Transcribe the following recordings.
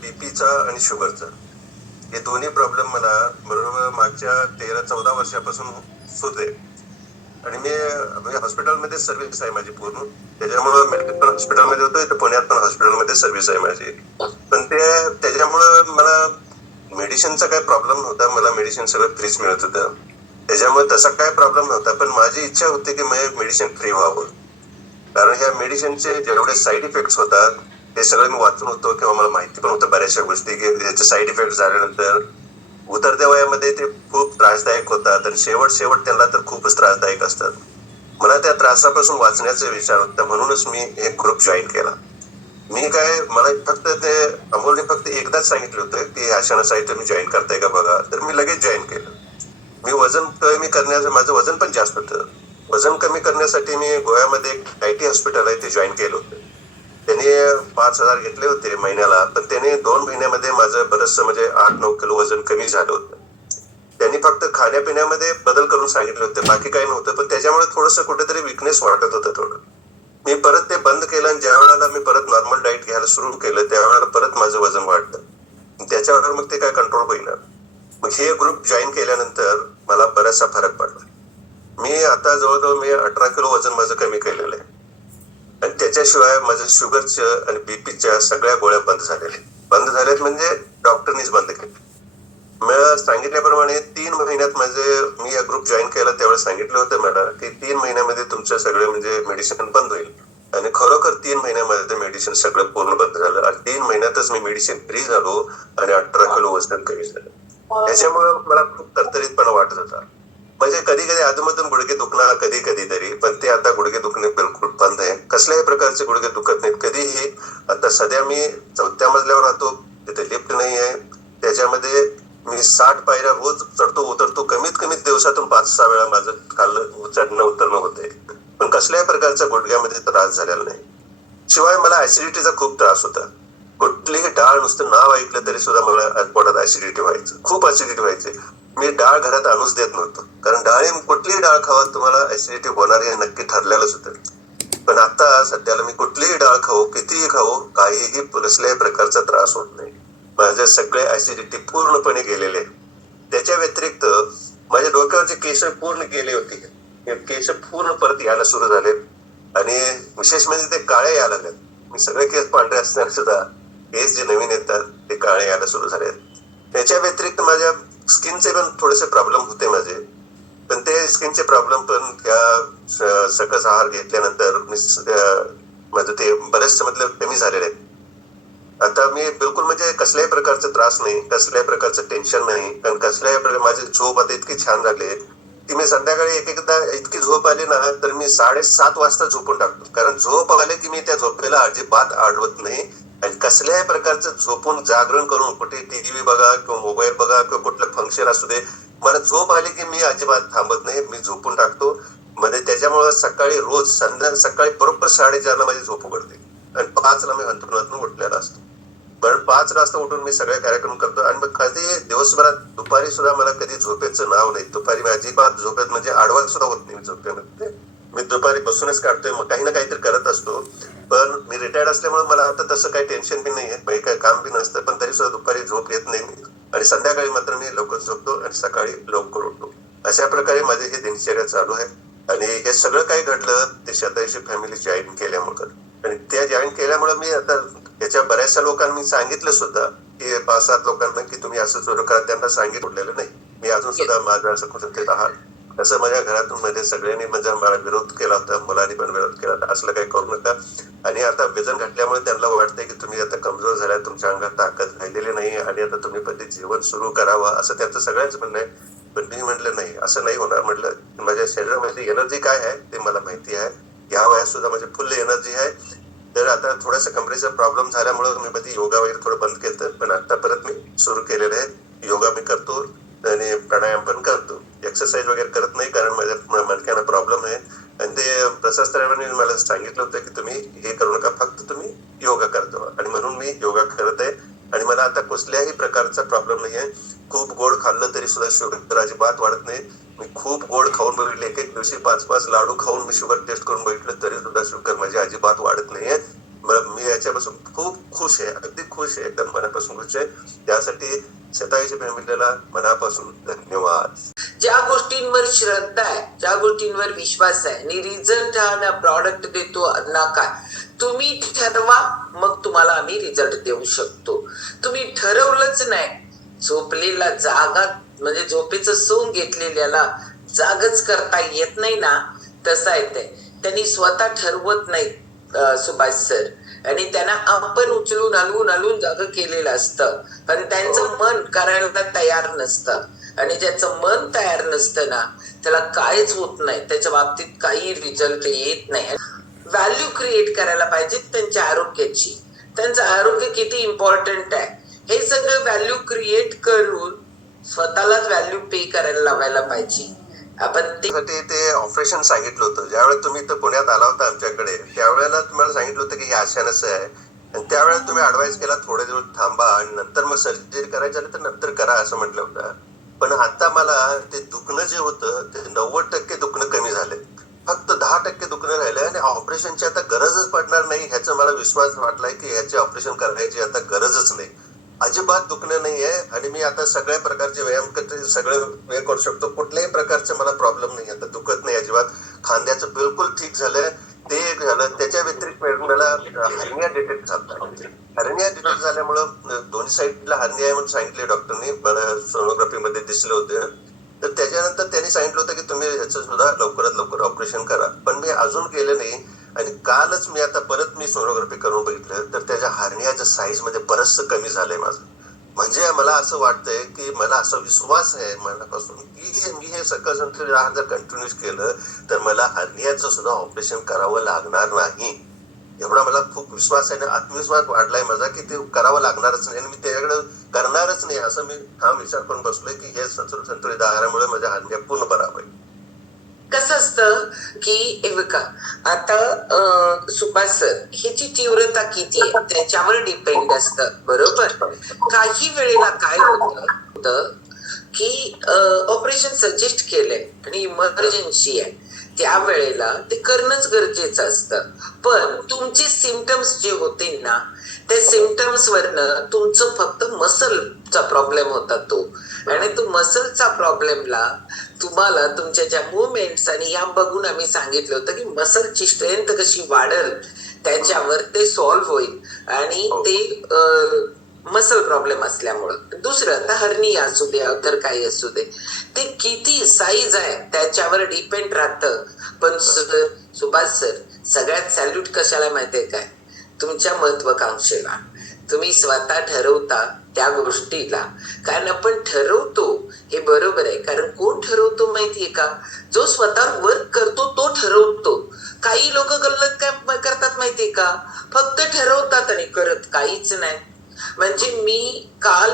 बीपीचा आणि शुगरचा. हे दोन्ही प्रॉब्लेम मला बरोबर मागच्या तेरा चौदा वर्षापासून होते आणि मी म्हणजे हॉस्पिटलमध्ये सर्व्हिस आहे माझी पूर्ण. त्याच्यामुळं मेडिकल पण हॉस्पिटलमध्ये होतो इथं पुण्यात पण हॉस्पिटलमध्ये सर्व्हिस आहे माझी. पण ते त्याच्यामुळं मला मेडिसिनचा काही प्रॉब्लेम नव्हता. मला मेडिसिन सगळं फ्रीच मिळत होतं. त्याच्यामुळे तसा काय प्रॉब्लेम नव्हता. पण माझी इच्छा होती की मी मेडिसिन फ्री व्हावं. कारण ह्या मेडिसिनचे जेवढे साईड इफेक्ट्स होतात हे सगळं मी वाचून होतो किंवा मला माहिती पण होतं बऱ्याचशा गोष्टी की त्याचे साईड इफेक्ट झाल्यानंतर उतरत्या वयामध्ये ते खूप त्रासदायक होतात आणि शेवट शेवट त्यांना तर खूपच त्रासदायक असतात. मला त्या त्रासापासून वाचण्याचा विचार होता म्हणूनच मी एक ग्रुप जॉईन केला. मी काय मला फक्त ते अमोलने फक्त एकदाच सांगितलं होतं की आशाना साईट तुम्ही जॉईन करताय का बघा तर मी लगेच जॉईन केलं. मी वजन कमी करण्याचं माझं वजन पण जास्त होतं. वजन कमी करण्यासाठी मी गोव्यामध्ये एक आय टी हॉस्पिटल आहे ते जॉईन केलं होतं. त्याने पाच हजार घेतले होते महिन्याला पण त्याने दोन महिन्यामध्ये माझं बरंचसं म्हणजे आठ नऊ किलो वजन कमी झालं होतं. त्यांनी फक्त खाण्यापिण्यामध्ये बदल करून सांगितले होते बाकी काही नव्हतं पण त्याच्यामुळे थोडंसं कुठेतरी विकनेस वाटत होतं थोडं. मी परत ते बंद केलं आणि ज्या वेळेला मी परत नॉर्मल डाईट घ्यायला सुरू केलं त्यावेळेला परत माझं वजन वाढलं. त्याच्यावर मग ते काय कंट्रोल होईना. मग हे ग्रुप जॉईन केल्यानंतर मला बराचसा फरक पडला. मी आता जवळजवळ मी अठरा किलो वजन माझं कमी केलेलं आहे. आणि त्याच्याशिवाय माझं शुगरचं आणि बीपीच्या सगळ्या गोळ्या बंद झालेल्या बंद झाल्यात म्हणजे डॉक्टरनीच बंद केले. मी सांगितल्याप्रमाणे तीन महिन्यात माझे मी या ग्रुप जॉईन केला त्यावेळेस सांगितलं होतं मला की तीन महिन्यामध्ये तुमचं सगळं म्हणजे मेडिसिन बंद होईल. आणि खरोखर तीन महिन्यामध्ये ते मेडिसिन सगळं पूर्ण बंद झालं. आणि तीन महिन्यातच मी मेडिसिन फ्री झालो आणि अठरा किलो वजन कमी झालं. त्याच्यामुळं मला खूप तरतरीतपणा वाटत होता. म्हणजे कधी कधी अधूनमधून गुडघे दुखणार कधी कधी तरी पण ते आता गुडघे दुखणे बिलकुल बंद आहे. कसल्याही प्रकारचे गुडघे दुखत नाहीत. कधीही आता सध्या मी चौथ्या मजल्यावर राहतो तिथे लिफ्ट नाही आहे. त्याच्यामध्ये मी साठ पायऱ्या रोज चढतो उतरतो. कमीत कमी दिवसातून पाच सहा वेळा माझं खाल्लं चढणं उतरणं होते पण कसल्याही प्रकारच्या गुडघ्यामध्ये त्रास झालेला नाही. शिवाय मला ऍसिडिटीचा खूप त्रास होता. कुठलीही डाळ नुसतं नाव ऐकलं तरी सुद्धा मला पोटात ऍसिडिटी व्हायचं. खूप ऍसिडिटी व्हायची. मी डाळ घरात आणूच देत नव्हतो. कारण डाळी कुठलीही डाळ खावा तुम्हाला ऍसिडिटी होणार हे नक्की ठरलेलंच होतं. पण आता सध्याला मी कुठलीही डाळ खाऊ कितीही खाऊ काहीही कसल्याही प्रकारचा त्रास होत नाही. माझे सगळे ऍसिडिटी पूर्णपणे गेलेले. आहे. त्याच्या व्यतिरिक्त माझ्या डोक्यावरचे केस पूर्ण गेले होते. हे केस पूर्ण परत यायला सुरू झाले आणि विशेष म्हणजे ते काळे यायला लागले मी सगळे केस पांढरे असताना सुद्धा केस जे नवीन येतात ते काळे यायला सुरू झाले त्याच्या व्यतिरिक्त माझ्या स्किनचे पण थोडेसे प्रॉब्लेम होते माझे. पण ते स्किनचे प्रॉब्लेम पण त्या सकस आहार घेतल्यानंतर मी माझं म्हणजे ते बरेचसे मतलब कमी झालेले आहेत. आता मी बिलकुल म्हणजे कसल्याही प्रकारचा त्रास नाही कसल्याही प्रकारचं टेन्शन नाही. कारण कसल्याही प्रकार माझी झोप आता इतकी छान झाली आहे की मी संध्याकाळी एक एकदा इतकी झोप आली ना तर मी साडेसात वाजता झोपून टाकतो. कारण झोप आले की मी त्या झोपेला अजिबात आडवत नाही. आणि कसल्याही प्रकारचं झोपून जागरण करून कुठे टीव्ही बघा किंवा मोबाईल बघा किंवा कुठलं फंक्शन असू दे मला झोप आली की मी अजिबात थांबत नाही मी झोपून टाकतो. म्हणजे त्याच्यामुळे सकाळी रोज संध्या सकाळी बरोबर साडेचारला माझी झोप उघडते. आणि पाचला मी अंतरुणातून उठलेला असतो. पण पाच वाजता उठून मी सगळे कार्यक्रम करतो आणि मग कधी दिवसभरात दुपारी सुद्धा मला कधी झोपेचं नाव नाही. दुपारी मी अजिबात झोपेत म्हणजे आडवा सुद्धा होत नाही मी झोपेमध्ये. मी दुपारी बसूनच काढतोय मग काही ना काहीतरी करत असतो. पण मी रिटायर्ड असल्यामुळे मला आता तसं काही टेन्शन बी नाहीये काही काही काम बी नसतं पण तरी सुद्धा दुपारी झोप येत नाही मी. आणि संध्याकाळी मात्र मी लवकर झोपतो आणि सकाळी लवकर उठतो. अशा प्रकारे माझे हे दिनचर्या चालू आहे. आणि हे सगळं काही घडलं ते शतायुषी फॅमिली जॉईन केल्यामुळे. आणि त्या जॉईन केल्यामुळे मी आता याच्या बऱ्याचशा लोकांना मी सांगितलं सुद्धा की पाच सात लोकांना की तुम्ही असं सुरू करा त्यांना सांगितलेलं नाही. मी अजून सुद्धा माझं असं कुठे आहात असं माझ्या घरातून म्हणजे सगळ्यांनी म्हणजे मला विरोध केला होता मुलांनी पण विरोध केला होता असलं काही करू नका. आणि आता वजन घातल्यामुळे त्यांना वाटतंय की तुम्ही आता कमजोर झाल्या तुमच्या अंगात ताकद राहिलेली नाही आणि आता तुम्ही पण जीवन सुरू करावं असं त्यांचं सगळ्यांच म्हणणं आहे. पण मी म्हटलं नाही असं नाही होणार. म्हटलं माझ्या शरीरामध्ये एनर्जी काय आहे ते मला माहिती आहे. या वयात सुद्धा माझी फुल एनर्जी आहे. तर आता थोडासा कमरेचा प्रॉब्लेम झाल्यामुळे मी कधी योगा वगैरे थोडं बंद केलं पण आता परत मी सुरू केलेलं आहे. योगा मी करतो. आणि प्राणायाम पण करतो. एक्सरसाइज वगैरे करत नाही कारण माझ्या म- प्रॉब्लेम आहे. आणि ते प्रशासनाने मला सांगितलं होतं की तुम्ही हे करू नका फक्त तुम्ही योगा करतो आणि म्हणून मी योगा करत आहे. आणि मला आता कुठल्याही प्रकारचा प्रॉब्लेम नाही आहे खूप गोड खाल्लं तरी सुद्धा शुगर अजिबात वाढत नाही. मी खूप गोड खाऊन बघितले. एक एक दिवशी पाच पाच लाडू खाऊन मी शुगर टेस्ट करून बघितलं तरी सुद्धा शुगर माझी अजिबात वाढत नाहीये. मी याच्यापासून खूप खुश आहे अगदी खुश आहे एकदम मनापासून खुश आहे. त्यासाठी सताईच्या फॅमिलीला मनापासून धन्यवाद. ज्या गोष्टींवर श्रद्धा आहे ज्या गोष्टींवर विश्वास आहे आणि रिझल्ट हा ना प्रॉडक्ट देतो ना काय तुम्ही ठरवा मग तुम्हाला आम्ही रिझल्ट देऊ शकतो. तुम्ही ठरवलंच नाही. झोपलेला जागा म्हणजे झोपेचं सोंग घेतलेल्याला जागच करता येत नाही ना तसं येते त्यांनी स्वतः ठरवत नाही. सुभाष सर. आणि त्यांना आपण उचलून हलवून हलवून जाग केलेलं असतं. पण त्यांचं मन करायला तयार नसतं. आणि ज्याचं मन तयार नसतं ना त्याला काहीच होत नाही. त्याच्या बाबतीत काही रिझल्ट येत नाही. व्हॅल्यू क्रिएट करायला पाहिजे त्यांच्या आरोग्याची. त्यांचं आरोग्य किती इम्पॉर्टंट आहे. हे सगळं व्हॅल्यू क्रिएट करून स्वतःलाच व्हॅल्यू पे करायला लावायला पाहिजे. आपण ते ऑपरेशन सांगितलं होतं. ज्यावेळेला तुम्ही इथं पुण्यात आला होता आमच्याकडे त्यावेळेला तुम्हाला सांगितलं होतं की हे अशानच आहे. आणि त्यावेळेला तुम्ही अडवाईस केला थोडे दिवस थांबा आणि नंतर मग सर्जरी करायची झाली तर नंतर करा असं म्हटलं होतं. पण आता मला ते दुखणं जे होतं ते नव्वद टक्के दुखणं कमी झाले. फक्त दहा टक्के दुखणं राहिलं आणि ऑपरेशनची आता गरजच पडणार नाही ह्याचा मला विश्वास वाटलाय की ह्याचे ऑपरेशन करण्याची आता गरजच नाही. अजिबात दुखणं नाहीये आणि मी आता सगळ्या प्रकारचे व्यायाम सगळे सगळं हे करू शकतो. कुठल्याही प्रकारचे मला प्रॉब्लेम नाही आता दुखत नाही अजिबात. खांद्याचं बिलकुल ठीक झालंय. ते एक झालं. त्याच्या व्यतिरिक्त मला हर्निया डिटेक्ट झाला. हर्निया डिटेक्ट झाल्यामुळं दोन्ही साईडला हर्निया आहे म्हणून सांगितले डॉक्टरनी. सोनोग्राफीमध्ये सोनोग्राफी मध्ये दिसले होते. तर त्याच्यानंतर त्यांनी सांगितलं होतं की तुम्ही ह्याचं सुद्धा लवकरात लवकर ऑपरेशन करा. पण मी अजून केलं नाही. आणि कालच मी आता परत मी सोनोग्राफी करून बघितलं तर त्याच्या हार्नियाच्या साईजमध्ये बरचसं कमी झालंय माझं. म्हणजे मला असं वाटतंय की मला असा विश्वास आहे मनापासून की मी हे सकाळ संध्याकाळी जर कंटिन्यूस केलं तर मला हर्नियाचं सुद्धा ऑपरेशन करावं लागणार नाही. एवढा मला खूप विश्वास आहे आणि आत्मविश्वास वाढलाय माझा की ते करावं लागणारच नाही आणि मी त्याच्याकडे करणारच नाही. असं मी ठाम विचार करून बसलोय की हे संतुलित संतुलित आहारामुळे माझ्या हर्निया पूर्ण बराबर कसं असतं की हे बघा आता सुभाष सर ह्याची तीव्रता किती आहे? त्याच्यावर डिपेंड असत बरोबर? काही वेळेला काय होतं की ऑपरेशन सजेस्ट केलंय आणि इमर्जन्सी आहे. त्यावेळेला ते करणंच गरजेचं असतं. पण तुमचे सिमटम्स जे होते ना त्या सिमटम्स वरनं तुमचं फक्त मसलचा प्रॉब्लेम होता तो. आणि तो मसलचा प्रॉब्लेमला तुम्हाला तुमच्या ज्या मुवमेंट्स आणि या बघून आम्ही सांगितलं होतं की मसलची स्ट्रेंथ कशी वाढल त्याच्यावर ते सॉल्व्ह होईल. आणि ते मसल प्रॉब्लेम असल्यामुळं. दुसरं आता हरणी असू दे तर काही असू दे ते किती साईज आहे त्याच्यावर डिपेंड राहतं. पण सुभाष सर सगळ्यात सॅल्यूट कशाला माहितीये काय? तुमच्या महत्वाकांक्षेला. तुम्ही स्वतः ठरवता त्या गोष्टीला. कारण आपण ठरवतो हे बरोबर आहे. कारण कोण ठरवतो माहितीये का? जो स्वतः वर्क करतो तो ठरवतो. काही लोक गल्लत काय करतात माहितीये का? फक्त ठरवतात आणि करत काहीच नाही. म्हणजे मी काल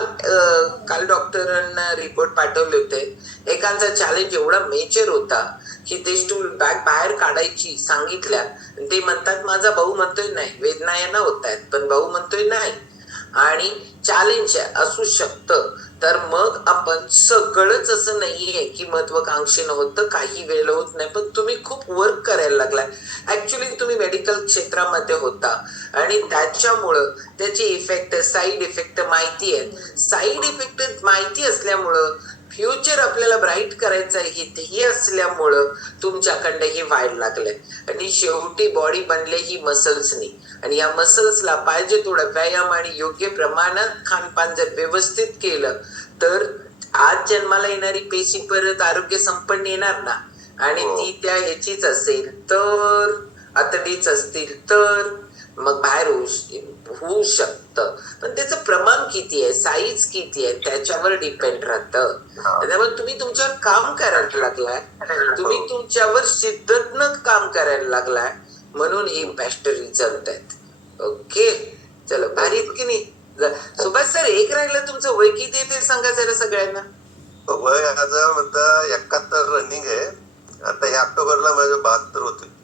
काल डॉक्टरांना रिपोर्ट पाठवले होते. एकांचा चॅलेंज एवढा मेजर होता की ते स्टूल बॅग बाहेर काढायची सांगितल्या. ते म्हणतात माझा भाऊ म्हणतोय नाही वेदना यांना होत आहेत पण भाऊ म्हणतोय नाही. आणि चॅलेंज असू शकतं. तर मग आपण सगळंच असं नाहीये की महत्वाकांक्षी नव्हतं काही वेळ होत नाही. पण तुम्ही खूप वर्क करायला लागलाय. ऍक्च्युली तुम्ही मेडिकल क्षेत्रामध्ये होता. आणि त्याच्यामुळं त्याचे इफेक्ट साईड इफेक्ट माहिती आहेत. साईड इफेक्ट माहिती असल्यामुळं फ्युचर आपल्याला ब्राईट करायचं आहे हे ध्येय असल्यामुळं तुमच्याकडनं हे व्हायला लागलंय. आणि शेवटी बॉडी बनले ही मसल्सनी आणि या मसल्सला पाहिजे थोडा व्यायाम आणि योग्य प्रमाणात खानपान जर व्यवस्थित केलं तर आज जन्माला येणारी पेशी परत आरोग्य संपन्न येणार ना? आणि ती त्या ह्याचीच असेल तर आतडीच असतील तर मग बाहेर होऊ शकतं. पण त्याचं प्रमाण किती आहे? साईज किती आहे? त्याच्यावर डिपेंड राहतं. त्यामुळे तुम्ही तुमच्यावर काम करायला लागलाय. तुम्ही तुमच्यावर शिद्दतनं काम करायला लागलाय. म्हणून हे बेस्ट रिझल्ट आहेत. ओके? चलो भारी की नाही? सुभाष सर एक राहिलं तुमचं वय किती आहे ते सांगा जरा सगळ्यांना? वय आज म्हणता एकाहत्तर रनिंग आहे. आता ह्या ऑक्टोबरला माझं बहात्तर होते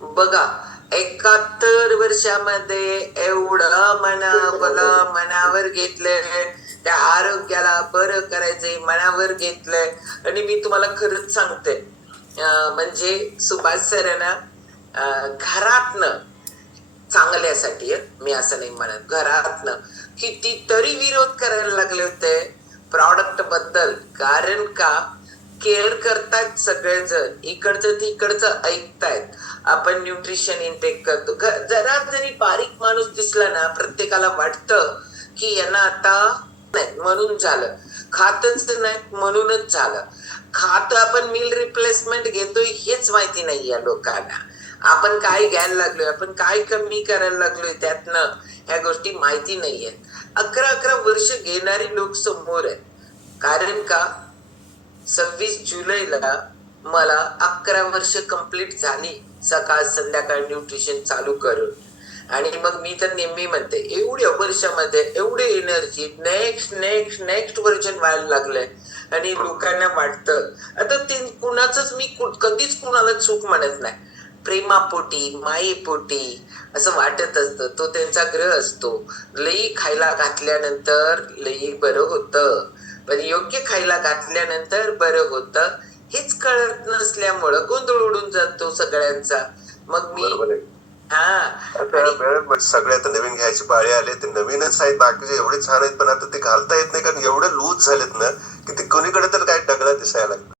बघा एकाहत्तर वर्षामध्ये एवढं मनाला मनावर घेतलंय. त्या आरोग्याला बरं करायचंय मनावर घेतलंय. आणि मी तुम्हाला खरंच सांगते म्हणजे सुभाष सरांना घरातनं चांगल्यासाठी मी असं नाही म्हणत घरातनं कितीतरी विरोध करायला लागले होते प्रॉडक्टबद्दल. कारण का? केअर करतायत सगळेजण. इकडचं तिकडचं ऐकतायत. आपण न्यूट्रिशन इनटेक करतो. जरा जरी बारीक माणूस दिसला ना प्रत्येकाला वाटतं की यांना आता नाही म्हणून झालं. खातच नाही म्हणूनच झालं. खात आपण मिल रिप्लेसमेंट घेतोय हेच माहिती नाही या लोकांना. आपण काय घ्यायला लागलोय आपण काय कमी करायला लागलोय त्यातनं ह्या गोष्टी माहिती नाहीयेत. अकरा अकरा वर्ष घेणारी लोक समोर आहेत. कारण का? सव्वीस जुलैला मला अकरा वर्ष कंप्लीट झाली. सकाळ संध्याकाळ न्यूट्रिशन चालू करून. आणि मग मी तर नेहमी म्हणते एवढ्या वर्षामध्ये एवढे energy next next next version व्हायला लागलंय. आणि लोकांना वाटतं आता ते कुणाच मी कधीच कुणाला चूक म्हणत नाही. प्रेमापोटी मायेपोटी असं वाटत असतं. तो त्यांचा ग्रह असतो. लई खायला घातल्यानंतर लई बरं होतं. पण योग्य खायला घातल्यानंतर बरं होतं. हेच कळत नसल्यामुळं गोंधळ उडून जातो सगळ्यांचा. मग मी हा. आता वेळ सगळे आता नवीन घ्यायची पाळी आले ते नवीनच आहेत बाकीचे एवढे छान आहेत पण आता ते घालता येत नाही कारण एवढे लूज झालेत ना की ते कोणीकडे तर काय डगळा दिसायला लागला